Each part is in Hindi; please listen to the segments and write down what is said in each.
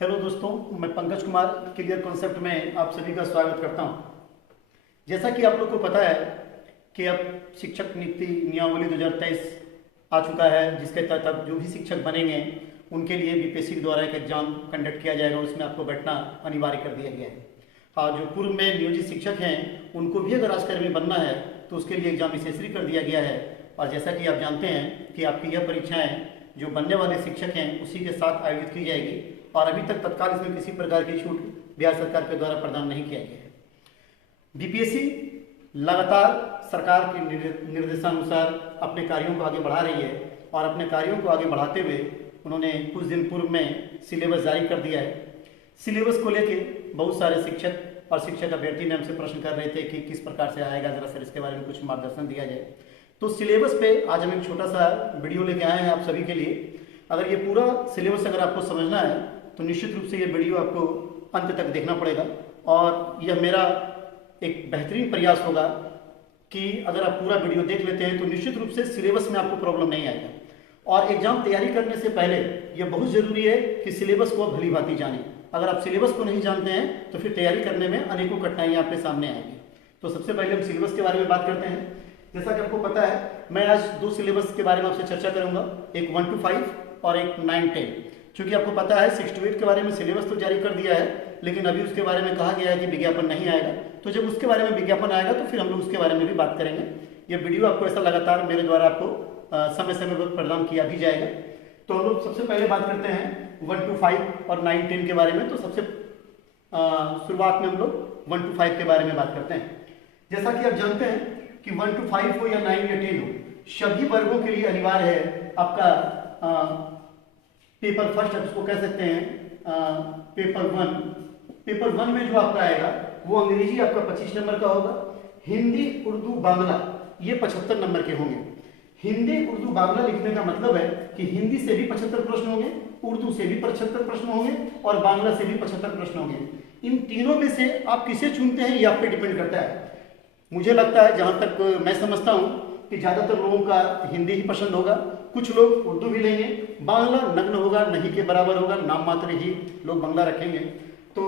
हेलो दोस्तों, मैं पंकज कुमार क्लियर कॉन्सेप्ट में आप सभी का स्वागत करता हूं। जैसा कि आप लोग को पता है कि अब शिक्षक नियुक्ति नियमावली 2023 आ चुका है, जिसके तहत अब जो भी शिक्षक बनेंगे उनके लिए बीपीएससी के द्वारा एक एग्जाम कंडक्ट किया जाएगा। उसमें आपको बैठना अनिवार्य कर दिया गया है। और जो पूर्व में नियोजित शिक्षक हैं उनको भी अगर राजकर्मी बनना है तो उसके लिए एग्जाम विशेषरी कर दिया गया है। और जैसा कि आप जानते हैं कि आपकी यह परीक्षाएं जो बनने वाले शिक्षक हैं उसी के साथ आयोजित की जाएगी, और अभी तक तत्काल इसमें किसी प्रकार की छूट बिहार सरकार के द्वारा प्रदान नहीं किया गया है। बीपीएससी लगातार सरकार के निर्देशानुसार अपने कार्यों को आगे बढ़ा रही है, और अपने कार्यों को आगे बढ़ाते हुए उन्होंने कुछ दिन पूर्व में सिलेबस जारी कर दिया है। सिलेबस को लेके बहुत सारे शिक्षक और शिक्षक अभ्यर्थी ने हमसे प्रश्न कर रहे थे कि किस प्रकार से आएगा, जरा सर इसके बारे में कुछ मार्गदर्शन दिया जाए। तो सिलेबस पे आज हम एक छोटा सा वीडियो लेके आए हैं आप सभी के लिए। अगर ये पूरा सिलेबस अगर आपको समझना है तो निश्चित रूप से ये वीडियो आपको अंत तक देखना पड़ेगा, और यह मेरा एक बेहतरीन प्रयास होगा कि अगर आप पूरा वीडियो देख लेते हैं तो निश्चित रूप से सिलेबस में आपको प्रॉब्लम नहीं आएगा। और एग्जाम तैयारी करने से पहले यह बहुत जरूरी है कि सिलेबस को भली भांति जानें। अगर आप सिलेबस को नहीं जानते हैं तो फिर तैयारी करने में अनेकों कठिनाइयां आपके सामने आएंगी। तो सबसे पहले हम सिलेबस के बारे में बात करते हैं। जैसा कि आपको पता है, मैं आज दो सिलेबस के बारे में आपसे चर्चा करूंगा, एक 1 to 5 और एक 9-10। चूंकि आपको पता है 6 to 8 के बारे में सिलेबस तो जारी कर दिया है, लेकिन अभी उसके बारे में कहा गया है कि विज्ञापन नहीं आएगा। तो जब उसके बारे में विज्ञापन आएगा तो फिर हम लोग उसके बारे में भी बात करेंगे। ये वीडियो आपको ऐसा लगातार मेरे द्वारा आपको समय समय पर प्रदान किया भी जाएगा। तो हम लोग सबसे पहले बात करते हैं 1 to 5 और 9-10 के बारे में। तो सबसे शुरुआत में हम लोग 1 to 5 के बारे में बात करते हैं। जैसा कि आप जानते हैं कि 1 to 5 हो या 9 या 10 हो, सभी वर्गों के लिए अनिवार्य है आपका पेपर फर्स्ट, आप उसको कह सकते हैं पेपर 1। पेपर 1 में जो आपका आएगा वो अंग्रेजी आपका 25 नंबर का होगा। हिंदी, उर्दू, बांग्ला ये 75 नंबर के होंगे। हिंदी, उर्दू, बांग्ला लिखने का मतलब है कि हिंदी से भी 75 प्रश्न होंगे, उर्दू से भी 75 प्रश्न होंगे और बांग्ला से भी 75 प्रश्न होंगे। इन तीनों में से आप किसे चुनते हैं ये आप पे डिपेंड करता है। मुझे लगता है, जहां तक मैं समझता हूं, कि ज्यादातर लोगों का हिंदी ही पसंद होगा। कुछ लोग उर्दू भी लेंगे, बांग्ला नग्न होगा, नहीं के बराबर होगा, नाम मात्र ही लोग बांग्ला रखेंगे। तो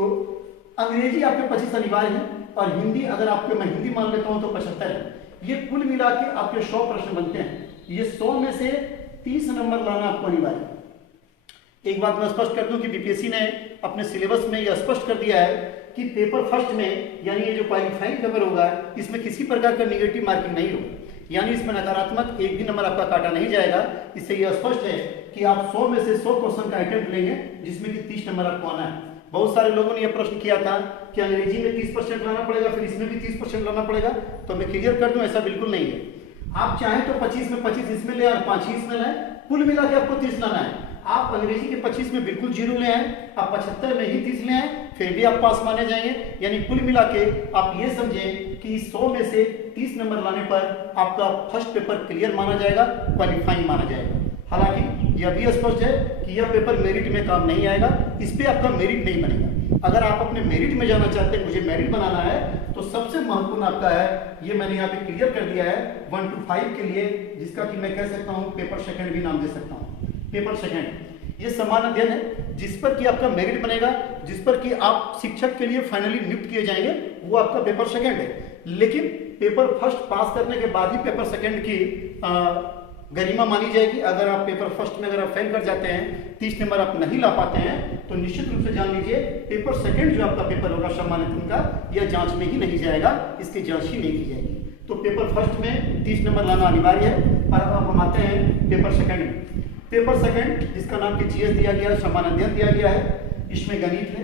अंग्रेजी आपके 25 अनिवार्य है, और हिंदी अगर आपके मैं हिंदी मान लेता हूं तो 75 है। ये कुल मिला के आपके 100 प्रश्न बनते हैं। ये 100 में से 30 नंबर लाना आपको अनिवार्य है। एक बात मैं स्पष्ट कर दूं कि बीपीएससी ने अपने सिलेबस में यह स्पष्ट कर दिया है कि पेपर फर्स्ट में, यानी ये जो क्वालिफाइंग पेपर होगा, इसमें किसी प्रकार का निगेटिव मार्किंग नहीं होगा, यानी इसमें नकारात्मक एक भी नंबर आपका काटा नहीं जाएगा। इससे यह स्पष्ट है कि आप 100 में से 100 क्वेश्चन का अटेम्प्ट लेंगे, जिसमें कि 30 नंबर आपको आना है। बहुत सारे लोगों ने यह प्रश्न किया था कि अंग्रेजी में 30% लाना पड़ेगा, फिर इसमें भी 30% लाना पड़ेगा। तो मैं क्लियर कर दूं, ऐसा बिल्कुल नहीं है। आप चाहें तो 25 में 25 इसमें ले और 5 ही इसमें लाएं, कुल मिला के आपको 30 लाना है। आप अंग्रेजी के 25 में बिल्कुल 0 ले आए, आप 75 में ही 30 ले आए, फिर भी आप पास माने जाएंगे। यानी कुल मिला के आप ये समझें कि 100 में से 30 नंबर लाने पर आपका फर्स्ट पेपर क्लियर माना जाएगा, क्वालिफाइंग माना जाएगा। हालांकि यह भी स्पष्ट है कि यह पेपर मेरिट में काम नहीं आएगा, इस पे आपका मेरिट नहीं बनेगा। अगर आप अपने मेरिट में जाना चाहते हैं, मुझे मेरिट बनाना है, तो सबसे महत्वपूर्ण आपका है, ये मैंने यहाँ पे क्लियर कर दिया है 1 to 5 के लिए, जिसका कि मैं कह सकता हूँ पेपर सेकंड भी नाम दे सकता हूँ। पेपर सेकंड ये समान अध्ययन है, जिस पर कि आपका मेरिट बनेगा, जिस पर कि आप शिक्षक के लिए फाइनली नियुक्त किए जाएंगे, वो आपका पेपर सेकंड है। लेकिन पेपर फर्स्ट पास करने के बाद ही पेपर सेकंड की गरिमा मानी जाएगी। अगर आप पेपर फर्स्ट में अगर आप फेल कर जाते हैं, 30 नंबर आप नहीं ला पाते हैं, तो निश्चित रूप से जान लीजिए पेपर सेकंड जो आपका पेपर होगा सम्मानित उनका, यह जांच में ही नहीं जाएगा, इसकी जांच ही नहीं की जाएगी। तो पेपर फर्स्ट में 30 नंबर लाना अनिवार्य है। और अब हम आते हैं पेपर सेकंड में। पेपर सेकंड, जिसका नाम कि जीएस दिया गया है, समान अध्ययन दिया गया है, इसमें गणित है,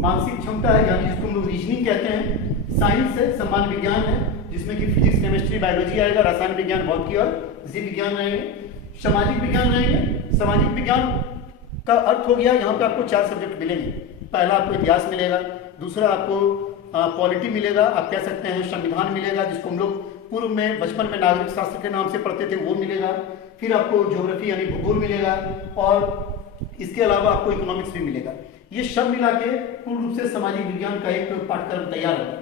मानसिक क्षमता है, यानी जिसको हम लोग रीजनिंग कहते हैं, साइंस है, समान विज्ञान है, जिसमें कि फिजिक्स, केमिस्ट्री, बायोलॉजी आएगा, रसायन विज्ञान, भौतिकी और जीव विज्ञान रहेंगे, सामाजिक विज्ञान रहेंगे। सामाजिक विज्ञान का अर्थ हो गया, यहाँ पे आपको 4 सब्जेक्ट मिलेंगे। पहला आपको इतिहास मिलेगा, दूसरा आपको पॉलिटी मिलेगा, आप कह सकते हैं संविधान मिलेगा, जिसको हम लोग पूर्व में बचपन में नागरिक शास्त्र के नाम से पढ़ते थे, वो मिलेगा। फिर आपको ज्योग्राफी यानी भूगोल मिलेगा, और इसके अलावा आपको इकोनॉमिक्स भी मिलेगा। ये सब मिला के पूर्ण रूप से सामाजिक विज्ञान का एक पाठ्यक्रम तैयार होगा।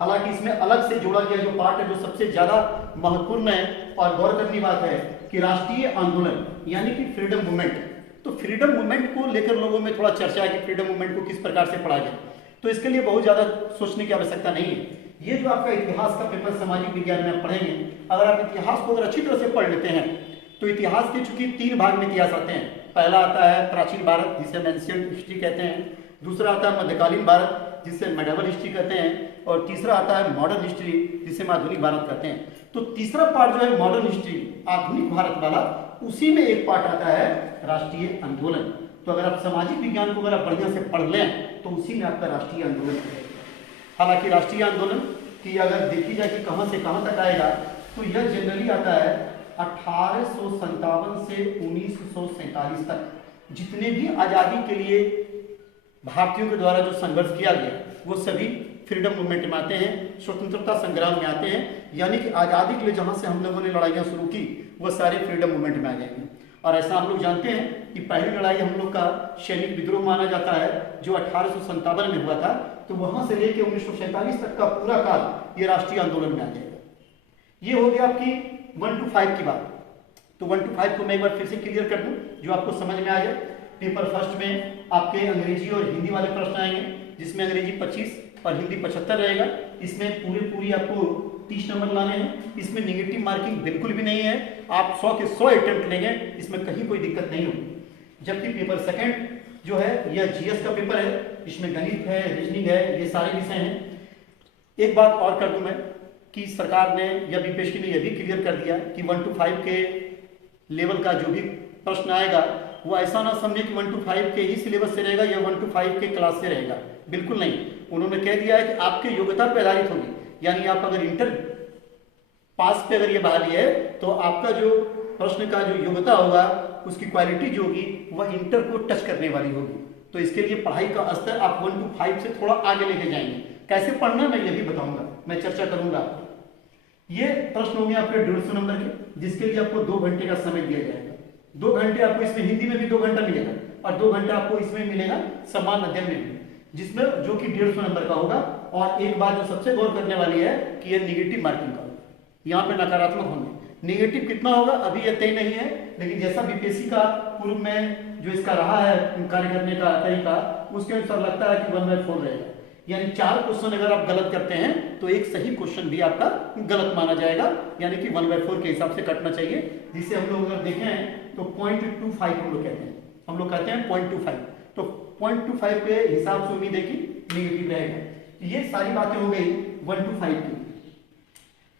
हालांकि इसमें अलग से जोड़ा गया जो पार्ट है, जो सबसे ज्यादा महत्वपूर्ण है और गौर करने की बात है कि राष्ट्रीय आंदोलन यानी कि फ्रीडम मूवमेंट, तो फ्रीडम मूवमेंट को लेकर लोगों में थोड़ा चर्चा है कि फ्रीडम मूवमेंट को किस प्रकार से पढ़ा जाए। तो इसके लिए बहुत ज़्यादा सोचने की आवश्यकता नहीं है। ये जो आपका इतिहास का पेपर सामाजिक विज्ञान में आप पढ़ेंगे, अगर आप इतिहास को अगर अच्छी तरह से पढ़ लेते हैं तो इतिहास के चूंकि 3 भाग में इतिहास आते हैं। पहला आता है प्राचीन भारत, जिसे हम एंशिएंट हिस्ट्री कहते हैं। दूसरा आता है मध्यकालीन भारत, जिसे मेडिवल हिस्ट्री कहते हैं। और तीसरा आता है मॉडर्न हिस्ट्री, जिसे हम आधुनिक भारत कहते हैं। तो तीसरा पार्ट जो है मॉडर्न हिस्ट्री, आधुनिक भारत वाला, उसी में एक पार्ट आता है राष्ट्रीय आंदोलन। तो अगर आप सामाजिक विज्ञान को अगर आप बढ़िया से पढ़ लें तो उसी में आपका राष्ट्रीय आंदोलन है। हालांकि राष्ट्रीय आंदोलन की अगर देखी जाए कि कहां से कहां तक आएगा, तो यह जनरली आता है 1857 से 1947 तक। जितने भी आज़ादी के लिए भारतीयों के द्वारा जो संघर्ष किया गया वो सभी फ्रीडम मूवमेंट में आते हैं, स्वतंत्रता संग्राम में आते हैं। यानी कि आज़ादी के लिए जहां से हम लोगों ने लड़ाइयाँ शुरू की वो सारे फ्रीडम मूवमेंट में आ जाएंगे। और ऐसा हम लोग जानते हैं कि पहली लड़ाई हम लोग का सैनिक विद्रोह माना जाता है जो 1857 में हुआ था। तो वहां से लेकर 1947 तक का पूरा काल ये राष्ट्रीय आंदोलन में आ जाएगा। ये हो गया आपकी 1 to 5 की बात। तो 1 to 5 को मैं एक बार फिर से क्लियर कर दूं जो आपको समझ में आ जाए। पेपर फर्स्ट में आपके अंग्रेजी और हिंदी वाले प्रश्न आएंगे, जिसमें अंग्रेजी 25 और हिंदी 75 रहेगा। इसमें पूरी आपको 30 नंबर लाने हैं। इसमें नेगेटिव मार्किंग बिल्कुल भी नहीं है, आप 100 के 100 अटेम्प्ट लेंगे, इसमें कहीं कोई दिक्कत नहीं होगी। जबकि पेपर सेकंड जो है यह जीएस का पेपर है, इसमें गणित है, रीजनिंग है, ये सारे विषय हैं। एक बात और कर दूं मैं कि सरकार ने या बीपीएससी ने यह भी क्लियर कर दिया कि 1 to 5 के लेवल का जो भी प्रश्न आएगा वो ऐसा ना समझे कि 1 to 5 के ही सिलेबस से रहेगा या 1 to 5 के क्लास से रहेगा, बिल्कुल नहीं। उन्होंने कह दिया है कि आपके योग्यता पर आधारित होगी। यानी आप अगर इंटर पास पे अगर ये बहाली है तो आपका जो प्रश्न का जो योग्यता होगा उसकी क्वालिटी जो होगी वह इंटर को टच करने वाली होगी। तो इसके लिए पढ़ाई का स्तर आप 1 to 5 से थोड़ा आगे लेके जाएंगे। कैसे पढ़ना मैं ये भी बताऊंगा, मैं चर्चा करूंगा। ये प्रश्न होंगे आपके 150 नंबर के, जिसके लिए आपको 2 घंटे का समय दिया जाएगा। 2 घंटे आपको इसमें हिंदी में भी 2 घंटा मिलेगा और 2 घंटा आपको इसमें मिलेगा समान अध्ययन में भी, जिसमें जो कि 150 नंबर का होगा। और एक बात जो सबसे गौर करने वाली है कि यह निगेटिव मार्किंग का होगा, यहाँ पे नकारात्मक होंगे। निगेटिव कितना होगा अभी यह तय नहीं है, लेकिन जैसा बीपीएससी का पूर्व में जो इसका रहा है कार्य करने का तरीका, उसके अनुसार लगता है कि 1/4 रहेगा। यानी 4 क्वेश्चन अगर आप गलत करते हैं तो एक सही क्वेश्चन भी आपका गलत माना जाएगा, यानी कि 1/4 के हिसाब से कटना चाहिए। जिसे हम लोग अगर देखें तो 0.25 हम लोग कहते हैं, 0.25। तो 0.25 के हिसाब से उम्मीद है कि निगेटिव रहेगा। ये सारी बातें हो गई 1 to 5 की।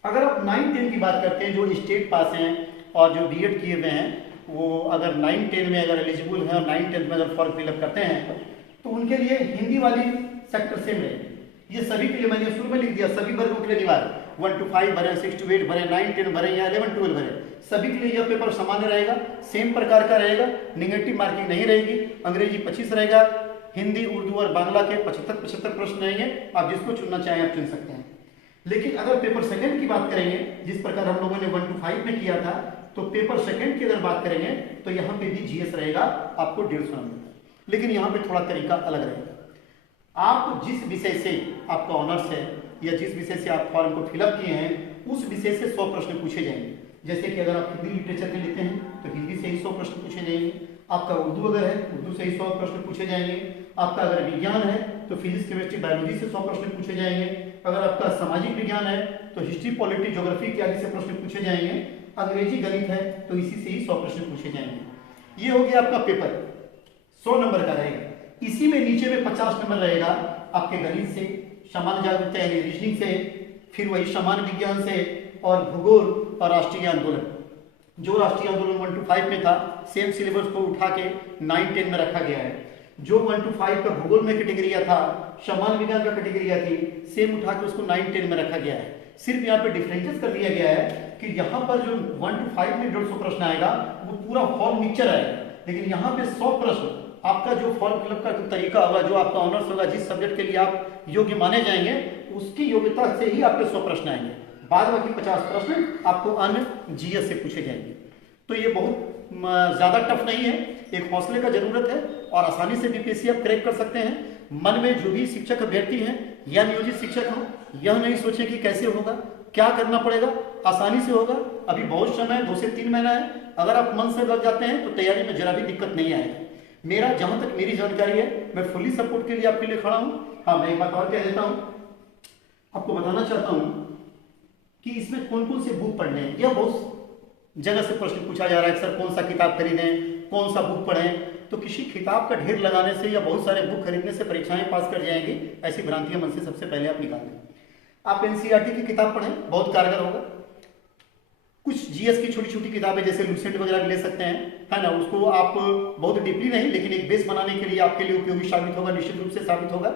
अगर आप 9-10 की बात करते हैं, जो स्टेट पास हैं और जो बीएड किए हुए हैं, वो अगर 9-10 में अगर एलिजिबल हैं और 9-10 में अगर फॉर्म फिलअप करते हैं तो उनके लिए हिंदी वाली सेक्टर सेम रहेगी। ये सभी के लिए मैंने शुरू में लिख दिया, सभी वर्गों के लिए अनिवार्य 1 to 5 भरे, 6 to 8 भरे, 9-10 भरे या 11-12 भरे, सभी के लिए यह पेपर सामान्य रहेगा, सेम प्रकार का रहेगा। निगेटिव मार्किंग नहीं रहेगी। अंग्रेजी 25 रहेगा, हिंदी, उर्दू और बांग्ला के 75 प्रश्न रहेंगे। आप जिसको चुनना चाहें आप चुन सकते हैं। लेकिन अगर पेपर सेकंड की बात करेंगे, जिस प्रकार हम लोगों ने 1 to 5 में किया था, तो पेपर सेकंड की अगर बात करेंगे तो यहाँ पे भी जीएस रहेगा आपको 150 नंबर। लेकिन यहाँ पे थोड़ा तरीका अलग रहेगा। आप जिस विषय से आपका ऑनर्स है या जिस विषय से आप फॉर्म को फिलअप किए हैं उस विषय से 100 प्रश्न पूछे जाएंगे। जैसे कि अगर आप हिंदी लिटरेचर के लेते हैं तो हिंदी से ही 100 प्रश्न पूछे जाएंगे। आपका उर्दू अगर है, उर्दू से ही 100 प्रश्न पूछे जाएंगे। आपका अगर विज्ञान है तो फिजिक्स, केमिस्ट्री, बायोलॉजी से 100 प्रश्न पूछे जाएंगे। अगर आपका सामाजिक विज्ञान है तो हिस्ट्री, पॉलिटी, ज्योग्राफी इत्यादि से प्रश्न पूछे जाएंगे। अंग्रेजी, गणित है तो इसी से ही 100 प्रश्न पूछे जाएंगे। ये हो गया आपका पेपर 100 नंबर का रहेगा। इसी में नीचे में 50 नंबर रहेगा आपके गणित से, सामान्य जागरूकता यानी रीजनिंग से, फिर वही सामान्य विज्ञान से और भूगोल और राष्ट्रीय आंदोलन। जो राष्ट्रीय आंदोलन 1 to 5 में था, सेम सिलेबस को उठा के 9-10 में रखा गया है। जो 1 to 5 का भूगोल में कैटेगरिया था, सामान्य विज्ञान का कैटेगरिया थी, सेम उठा के उसको 9-10 में रखा गया है। सिर्फ यहाँ पे डिफरेंसेस कर दिया गया है कि यहाँ पर जो 1 to 5 में 150 प्रश्न आएगा वो पूरा फॉर्म मिक्सचर आएगा, लेकिन यहाँ पे 100 प्रश्न आपका जो फॉर्म फिलअप का तरीका होगा, जो आपका ऑनर्स होगा, जिस सब्जेक्ट के लिए आप योग्य माने जाएंगे उसकी योग्यता से ही आपके 100 प्रश्न आएंगे। बाद बाकी 50 प्रश्न आपको अन्य जीएस से पूछे जाएंगे। तो ये बहुत ज़्यादा टफ नहीं है, एक हौसले का जरूरत है और आसानी से बीपीएससी आप क्रैक कर सकते हैं। मन में जो भी शिक्षक अभ्यर्थी हैं या नियोजित शिक्षक हो, यह नहीं सोचे कि कैसे होगा, क्या करना पड़ेगा, आसानी से होगा। अभी बहुत समय 2 से 3 महीना है। अगर आप मन से लग जाते हैं तो तैयारी में जरा भी दिक्कत नहीं आएगी। मेरा जहां तक मेरी जानकारी है, मैं फुल्ली सपोर्ट के लिए आपके लिए खड़ा हूं। हाँ, मैं एक बात और कह देता हूं, आपको बताना चाहता हूं कि इसमें कौन कौन से बुक पढ़ने हैं। यह बहुत जगह से प्रश्न पूछा जा रहा है, सर कौन सा किताब खरीदें, कौन सा बुक पढ़ें। तो किसी किताब का ढेर लगाने से या बहुत सारे बुक खरीदने से परीक्षाएं पास कर जाएंगी, ऐसी भ्रांतियां मन से सबसे पहले आप निकाल दें। आप एनसीईआरटी की किताब पढ़ें, बहुत कारगर होगा। कुछ जीएस की छोटी छोटी किताबें जैसे लूसेंट वगैरह भी ले सकते हैं, है ना। उसको आप बहुत डीपली नहीं, लेकिन एक बेस बनाने के लिए आपके लिए उपयोगी साबित होगा, निश्चित रूप से साबित होगा।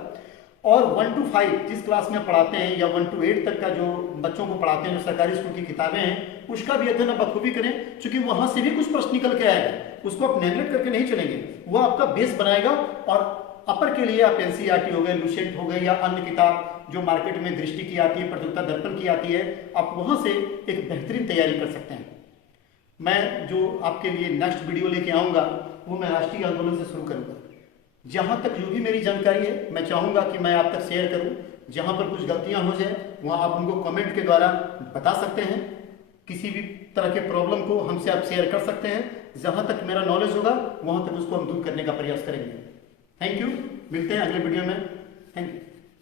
और 1 to 5 जिस क्लास में पढ़ाते हैं, या 1 to 8 तक का जो बच्चों को पढ़ाते हैं, जो सरकारी स्कूल की किताबें हैं, उसका भी अध्ययन आप बखूबी करें, क्योंकि वहां से भी कुछ प्रश्न निकल के आएगा। उसको आप नेगलेक्ट करके नहीं चलेंगे, वो आपका बेस बनाएगा। और अपर के लिए आप एनसीईआरटी हो गए, लूसेंट हो गए, या अन्य किताब जो मार्केट में दृष्टि की आती है, प्रतियोगिता दर्पण की आती है, आप वहां से एक बेहतरीन तैयारी कर सकते हैं। मैं जो आपके लिए नेक्स्ट वीडियो लेके आऊंगा वो मैं राष्ट्रीय आंदोलन से शुरू करूंगा। जहां तक जो भी मेरी जानकारी है, मैं चाहूंगा कि मैं आप तक शेयर करूं। जहां पर कुछ गलतियां हो जाए, वहां आप उनको कमेंट के द्वारा बता सकते हैं। किसी भी तरह के प्रॉब्लम को हमसे आप शेयर कर सकते हैं। जहां तक मेरा नॉलेज होगा, वहां तक उसको हम दूर करने का प्रयास करेंगे। थैंक यू, मिलते हैं अगले वीडियो में। Thank you.